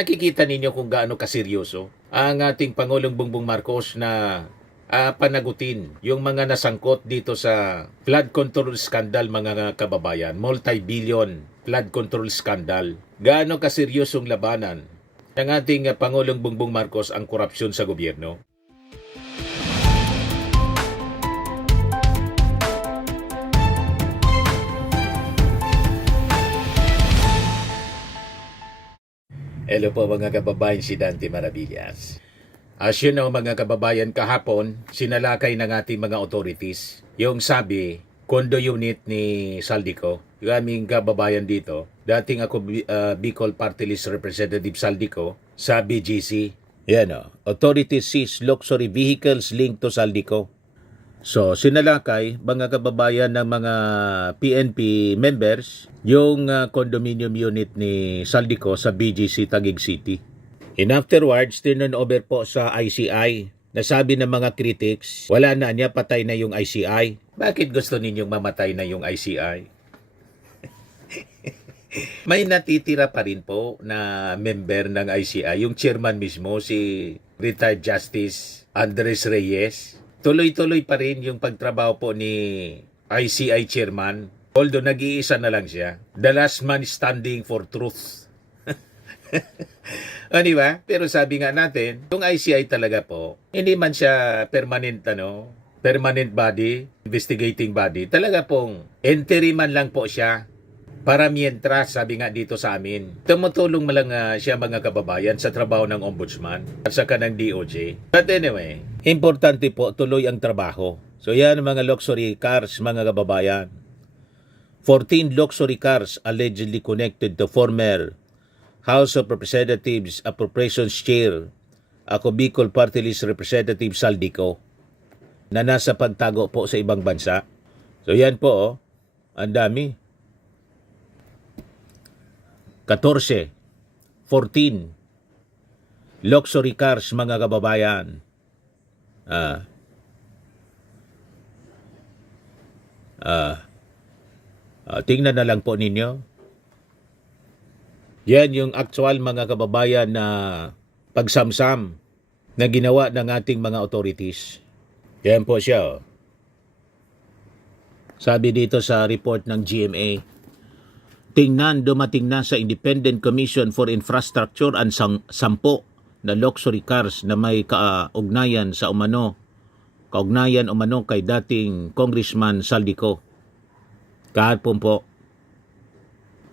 makikita ninyo kung gaano kaseryoso ang ating Pangulong Bongbong Marcos na panagutin yung mga nasangkot dito sa flood control scandal, mga kababayan. Multi-billion flood control scandal. Gaano kaseryosong labanan ng ating Pangulong Bongbong Marcos ang korupsyon sa gobyerno. Hello po mga kababayan, si Dante Maravillas. As you know mga kababayan, kahapon sinalakay ng ating mga authorities yung sabi, condo unit ni Saldico. Yung aming kababayan dito, dating ako Bicol Party List Representative Saldico sa BGC. Yan o, authorities seize luxury vehicles linked to Saldico. So, sinalakay mga kababayan ng mga PNP members yung condominium unit ni Saldico sa BGC Taguig City. And afterwards, turn over po sa ICI. Nasabi ng mga critics, wala na niya, patay na yung ICI. Bakit gusto ninyong mamatay na yung ICI? May natitira pa rin po na member ng ICI, yung chairman mismo, si retired Justice Andres Reyes. Tuloy-tuloy pa rin yung pagtrabaho po ni ICI chairman. Although nag-iisa na lang siya. The last man standing for truth. Di ba? Pero sabi nga natin, yung ICI talaga po, hindi man siya permanent body, investigating body. Talaga pong interim lang po siya. Para mientras, sabi nga dito sa amin, tumutulong lang siya mga kababayan sa trabaho ng ombudsman at saka ng DOJ. But anyway, importante po tuloy ang trabaho. So yan ang mga luxury cars mga kababayan. 14 luxury cars allegedly connected to former House of Representatives Appropriations Chair, ako Bicol Party List Representative Saldico, na nasa pagtago po sa ibang bansa. So yan po, ang dami. 14 luxury cars mga kababayan. Tingnan na lang po ninyo. Yan yung actual mga kababayan na pagsamsam na ginawa ng ating mga authorities. Yan po siya. Sabi dito sa report ng GMA, tingnan, dumating na sa Independent Commission for Infrastructure ang 10 na luxury cars na may kaugnayan umano kay dating Congressman Saldico. Kahapon po,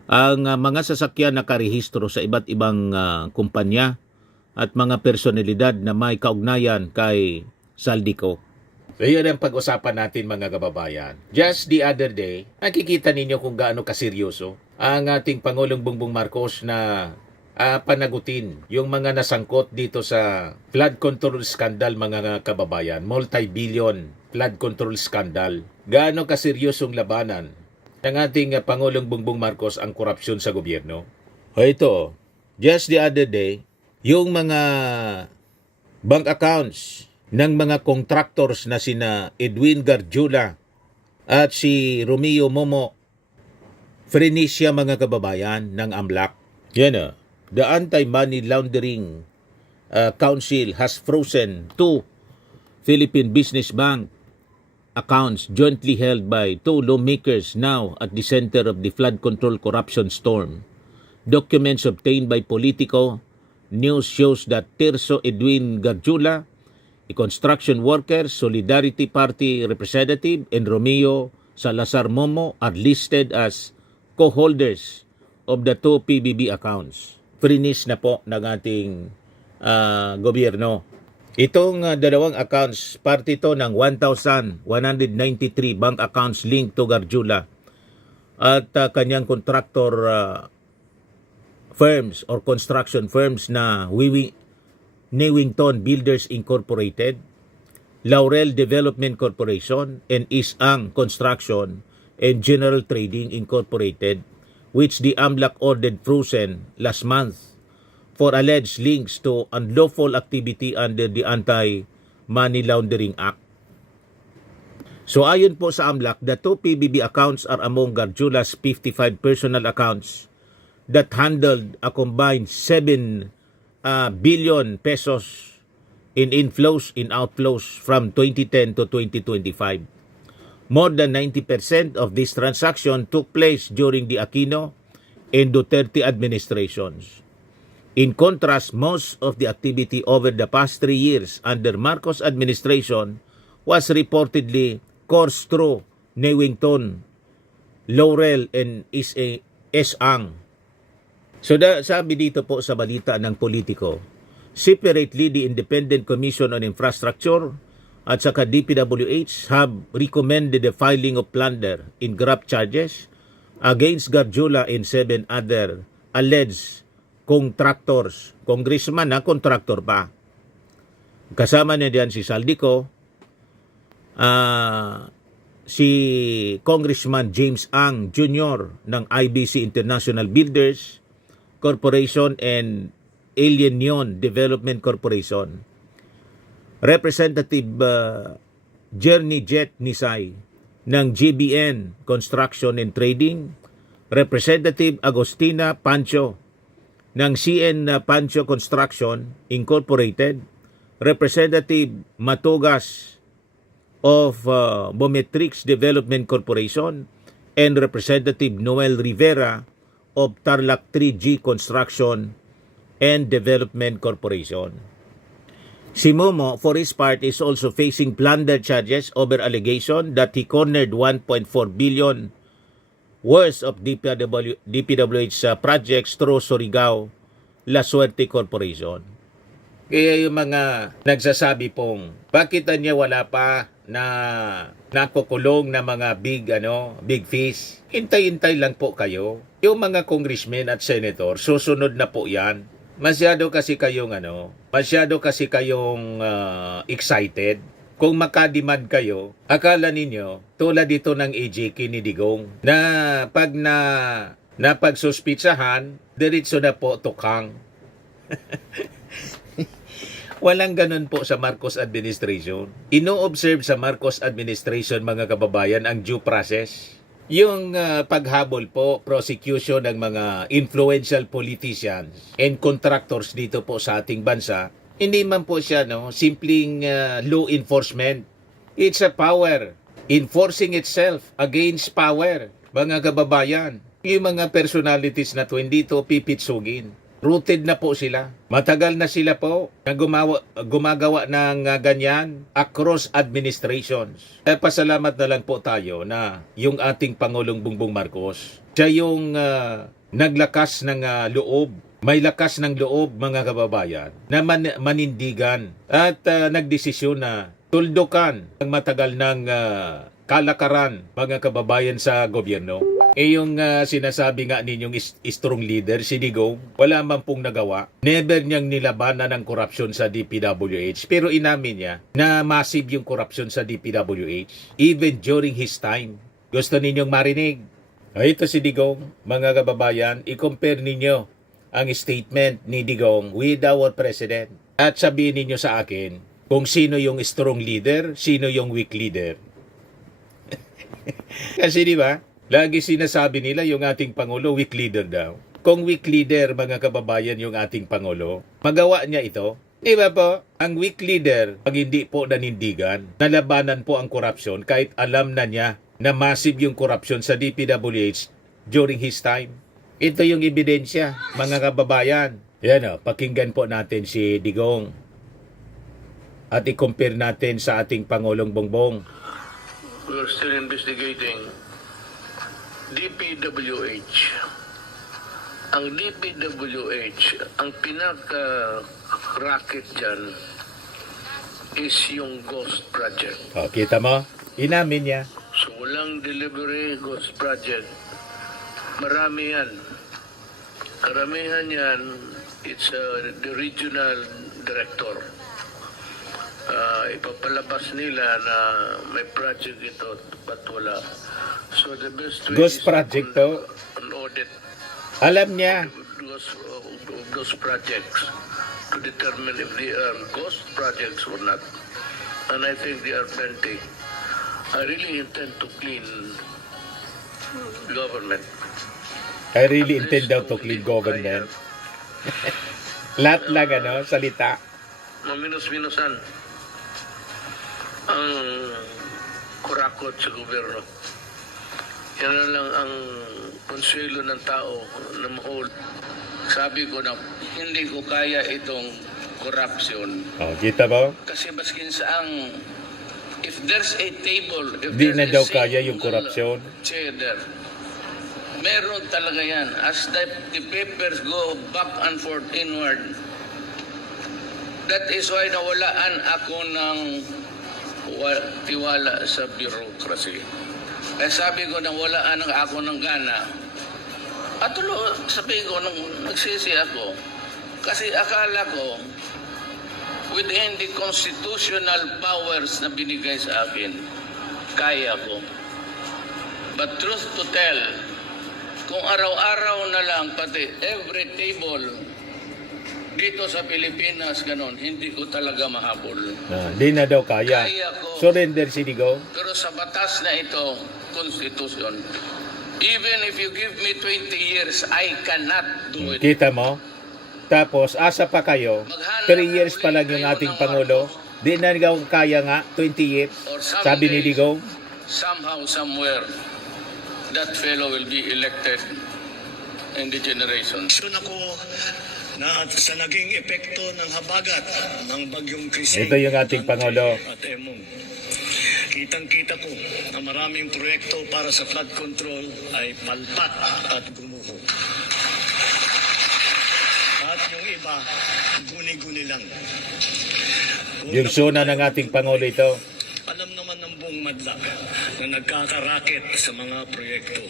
ang mga sasakyan na karehistro sa iba't ibang kumpanya at mga personalidad na may kaugnayan kay Saldico. So yun ang pag-usapan natin mga kababayan. Just the other day, nakikita ninyo kung gaano kaseryoso ang ating Pangulong Bongbong Marcos na panagutin yung mga nasangkot dito sa flood control scandal mga kababayan. Multi-billion flood control scandal. Gaano kaseryosong labanan ng ating Pangulong Bongbong Marcos ang korupsyon sa gobyerno. O ito, just the other day, yung mga bank accounts ng mga contractors na sina Edwin Garjula at si Romeo Momo, frenisya mga kababayan ng AMLAC. Yan the Anti-Money Laundering Council has frozen 2 Philippine Business Bank accounts jointly held by 2 lawmakers now at the center of the flood control corruption storm. Documents obtained by Politico News shows that Tirso Edwin Garjula, a construction worker, Solidarity Party representative, and Romeo Salazar Momo are listed as co-holders of the 2 PBB accounts. Finish na po ng ating gobyerno. Itong dalawang accounts, parte ito ng 1,193 bank accounts linked to Garjula at kanyang contractor firms or construction firms na Newington Builders Incorporated, Laurel Development Corporation, and Isang Construction and General Trading Incorporated, which the AMLAC ordered frozen last month for alleged links to unlawful activity under the Anti-Money Laundering Act. So ayon po sa AMLAC, the 2 PBB accounts are among Garjula's 55 personal accounts that handled a combined 7 billion pesos in inflows, in outflows from 2010 to 2025. More than 90% of this transaction took place during the Aquino and Duterte administrations. In contrast, most of the activity over the past 3 years under Marcos administration was reportedly coursed through Newington, Laurel, and Esang. So sabi dito po sa balita ng Politico, separately, the Independent Commission on Infrastructure at saka DPWH have recommended the filing of plunder in graft charges against Garjula and 7 other alleged contractors. Congressman na contractor pa. Kasama niya diyan si Saldico, si Congressman James Ang Jr. ng IBC International Builders Corporation and Alien Neon Development Corporation. Representative Jerny Jet Nisay ng GBN Construction and Trading, Representative Agostina Pancho ng CN Pancho Construction Incorporated, Representative Matugas of Bometrix Development Corporation, and Representative Noel Rivera of Tarlac 3G Construction and Development Corporation. Si Momo, for his part, is also facing plunder charges over allegation that he cornered 1.4 billion worth of DPWH projects through Surigao La Suerte Corporation. Kaya yung mga nagsasabi pong, bakit niya wala pa na nakukulong na mga big fish? Hintay-hintay lang po kayo. Yung mga congressmen at senator, susunod na po yan. Masyado kasi kayong excited. Kung makademand kayo, akala ninyo tulad dito ng AJK ni Digong na pag napagsuspitsahan, diretso na po tukang. Walang ganun po sa Marcos administration. Ino-observe sa Marcos administration, mga kababayan, ang due process. Yung paghabol po, prosecution ng mga influential politicians and contractors dito po sa ating bansa, hindi man po siya simpleng law enforcement. It's a power enforcing itself against power, mga kababayan. Yung mga personalities na to, hindi to pipitsugin. Rooted na po sila. Matagal na sila po na gumagawa ng ganyan across administrations. Pasalamat na lang po tayo na yung ating Pangulong Bongbong Marcos, siya yung naglakas ng loob. May lakas ng loob, mga kababayan, na manindigan at nagdesisyon na tuldukan ang matagal ng kalakaran, mga kababayan, sa gobyerno. Yung sinasabi nga ninyong strong leader, si Digong, wala man pong nagawa. Never niyang nilabanan ng korupsyon sa DPWH. Pero inamin niya na massive yung korupsyon sa DPWH. Even during his time. Gusto ninyong marinig? Ito si Digong, mga kababayan, i-compare ninyo ang statement ni Digong with our president. At sabihin ninyo sa akin kung sino yung strong leader, sino yung weak leader. Kasi di ba? Lagi sinasabi nila yung ating Pangulo, weak leader daw. Kung weak leader, mga kababayan, yung ating Pangulo, magawa niya ito. Di ba po? Ang weak leader, pag hindi po nanindigan, nalabanan po ang korupsyon kahit alam na niya na massive yung korupsyon sa DPWH during his time. Ito yung ebidensya, mga kababayan. Yan pakinggan po natin si Digong. At i-compare natin sa ating Pangulong Bongbong. We're still investigating DPWH. Ang DPWH, ang pinaka-racket dyan is yung Ghost Project. Kita mo? Inamin niya. So walang delivery Ghost Project. Marami yan. Karamihan yan, it's the regional director. Ipapalabas nila na may project ito, but wala. So the best way Ghost is project to? an audit. Alam niya. Those projects to determine if they are ghost projects or not. And I think they are plenty. I really intend to clean government. I really intend daw to clean government. Lahat lang, salita. Maminus-minusan ang kurakot sa gobyerno. Yan na lang ang konsuelo ng tao na mahul. Sabi ko na hindi ko kaya itong corruption. Kita mo? Kasi maskin saang if there's a table, if Di there's na daw a kaya yung single korupsyon. chair there, meron talaga yan. As the papers go back and forth inward, that is why nawalaan ako ng tiwala sa bureaucracy. Kaya sabi ko nawalaan ako ng gana. At sabi ko, nagsisi ako. Kasi akala ko, within the constitutional powers na binigay sa akin, kaya ko. But truth to tell, kung araw-araw na lang, pati every table, dito sa Pilipinas, ganon, hindi ko talaga mahabol. Di na daw kaya. Kaya ko. Surrender, Sinigaw. Pero sa batas na ito, Constitution, even if you give me 20 years, I cannot do it. Kita mo? Tapos, asa pa kayo, 3 years pa lang yung ating Pangulo. Di na daw kaya nga, 20 years. Or Sabi ni Digong. somehow, somewhere, that fellow will be elected in the generation. Ako na sa naging epekto ng habagat ng bagyong Krising Ito yung ating Pangulo. at Emong. Kitang-kita ko na maraming proyekto para sa flood control ay palpak at gumuho. At yung iba, guni-guni lang. Yung suna ng ating Pangulo ito. Alam naman ng buong madla na nagkakarakit sa mga proyekto.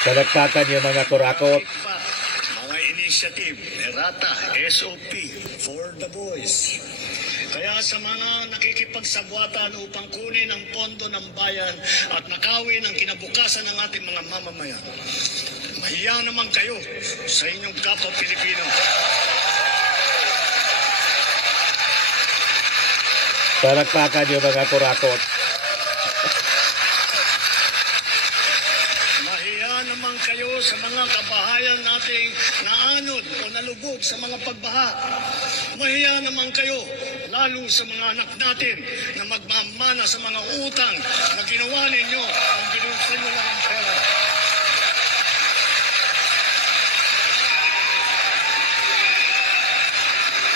Palakpakan yung mga kurakot. Mga initiative, errata, SOP, for the boys. Kaya sa mga nakikipagsabwatan upang kunin ang pondo ng bayan at nakawin ang kinabukasan ng ating mga mamamayan, mahiya naman kayo sa inyong kapwa Pilipino. Palakpakan yung mga kurakot. Mahiya naman kayo sa mga kabahayan nating naanod o nalubog sa mga pagbaha. Mahiya naman kayo, lalo sa mga anak natin na magmamana sa mga utang na ginawa ninyo ang binusimula ng pera.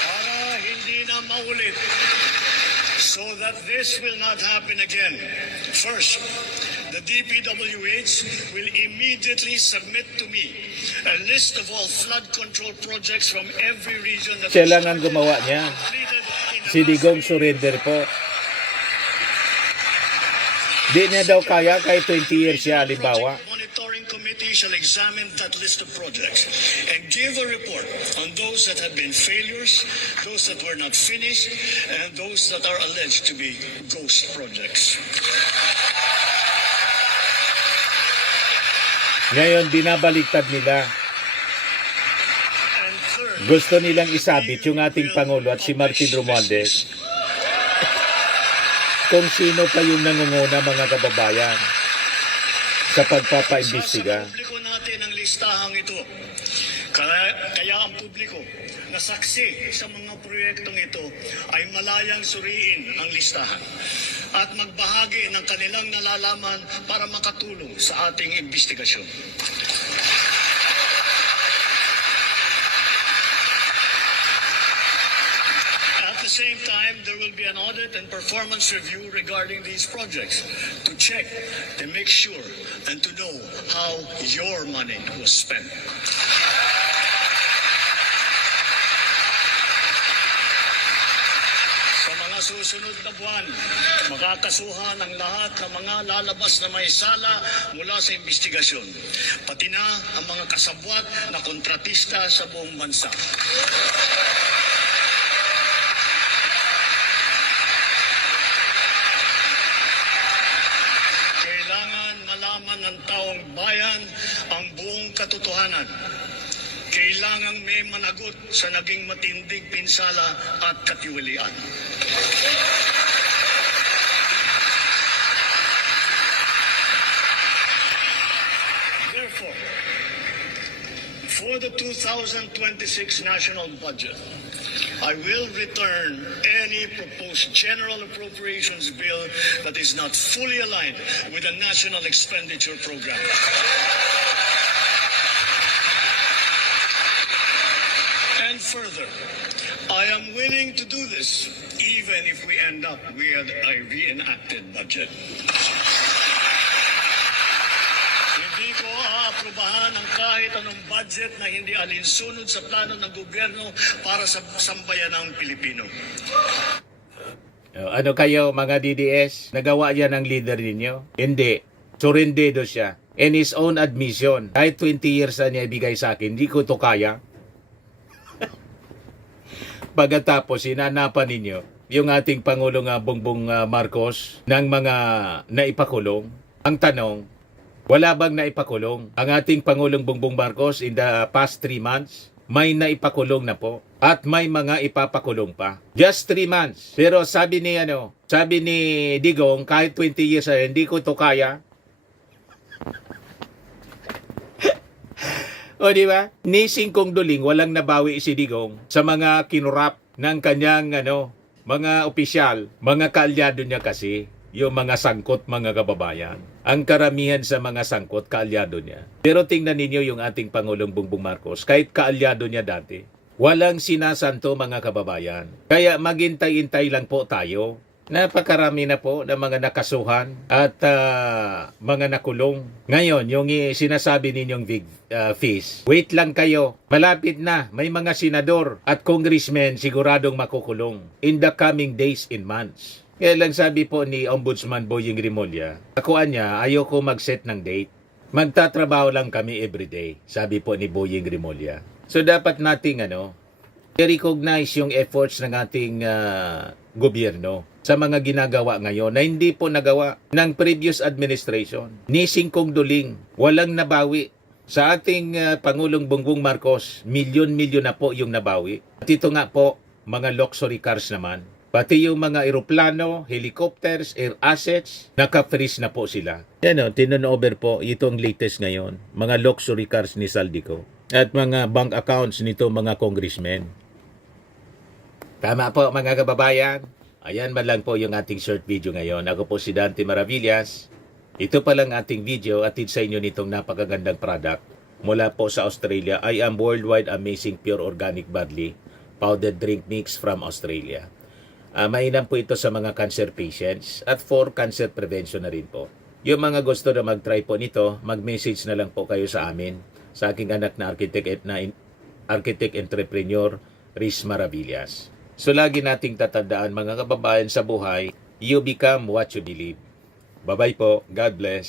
Para hindi na maulit, so that this will not happen again. First, the DPWH will immediately submit to me a list of all flood control projects from every region that Siya lang ang gumawa niya. completed in the Si Digong surrender po. Di niya daw kaya kahit 20 years siya, halimbawa. Project Monitoring Committee shall examine that list of projects and give a report on those that have been failures, those that were not finished, and those that are alleged to be ghost projects. Ngayon, binabaliktad nila. And third, Gusto nilang isabit yung ating Pangulo at si Martin Romualdez kung sino pa yung nangunguna, mga kababayan, sa pagpapaimbestiga. Sa publiko natin ang listahang ito. Kaya ang publiko na saksi sa mga proyektong ito ay malayang suriin ang listahan at magbahagi ng kanilang nalalaman para makatulong sa ating investigasyon. At the same time, there will be an audit and performance review regarding these projects to check, to make sure, and to know how your money was spent. Sa mga susunod na buwan, makakasuhan ang lahat ng mga lalabas na may sala mula sa investigasyon, pati na ang mga kasabwat na kontratista sa buong bansa. Kailangan malaman ng taong bayan ang buong katotohanan. Kailangang may managot sa naging matinding pinsala at katiwalian. Therefore, for the 2026 national budget, I will return any proposed general appropriations bill that is not fully aligned with the national expenditure program. And further, I am willing to do this even if we end up with a reenacted budget. Hindi ko aaprubahan ang kahit anong budget na hindi alinsunod sa plano ng gobyerno para sa sambayanang Pilipino. Ano kayo mga DDS? Nagawa yan ng leader ninyo? Hindi. Surrendido siya. In his own admission, kahit 20 years na niya ibigay sa akin, hindi ko to kaya. Pagkatapos, sinanapan ninyo yung ating Pangulong Bongbong Marcos ng mga naipakulong. Ang tanong, wala bang naipakulong ang ating Pangulong Bongbong Marcos in the past 3 months? May naipakulong na po. At may mga ipapakulong pa. Just 3 months. Pero sabi ni Digong, kahit 20 years na hindi ko to kaya. O di ba? Ni Singkong Duling walang nabawi si Digong sa mga kinurap ng kanyang mga opisyal, mga kaalyado niya kasi, yung mga sangkot mga kababayan. Ang karamihan sa mga sangkot kaalyado niya. Pero tingnan ninyo yung ating Pangulong Bongbong Marcos, kahit kaalyado niya dati, walang sinasanto mga kababayan. Kaya maghintay-hintay lang po tayo. Napakarami na po ng mga nakasuhan at mga nakulong. Ngayon, yung sinasabi ninyong fees, wait lang kayo. Malapit na. May mga senador at congressmen siguradong makukulong in the coming days and months. Kaya lang sabi po ni Ombudsman Boying Rimulya, akuan niya, ayoko mag-set ng date. Magtatrabaho lang kami everyday, sabi po ni Boying Rimulya. So dapat nating i-recognize yung efforts ng ating gobyerno sa mga ginagawa ngayon na hindi po nagawa ng previous administration. Ni Singkong Duling, walang nabawi. Sa ating Pangulong Bongbong Marcos, milyon-milyon na po yung nabawi. At ito nga po, mga luxury cars naman. Pati yung mga eroplano, helicopters, air assets, naka-freeze na po sila. Yan tinurnover po itong latest ngayon, mga luxury cars ni Saldico at mga bank accounts nito mga congressmen. Tama po mga kababayan. Ayan man lang po yung ating short video ngayon. Ako po si Dante Maravillas. Ito pa lang ating video atid sa inyo nitong napakagandang product mula po sa Australia. I am Worldwide Amazing Pure Organic Barley Powdered Drink Mix from Australia. Mainam po ito sa mga cancer patients at for cancer prevention na rin po. Yung mga gusto na mag-try po nito, mag-message na lang po kayo sa amin, sa aking anak na architect entrepreneur, Riz Maravillas. So lagi nating tatandaan mga kababayan sa buhay, you become what you believe. Bye-bye po. God bless.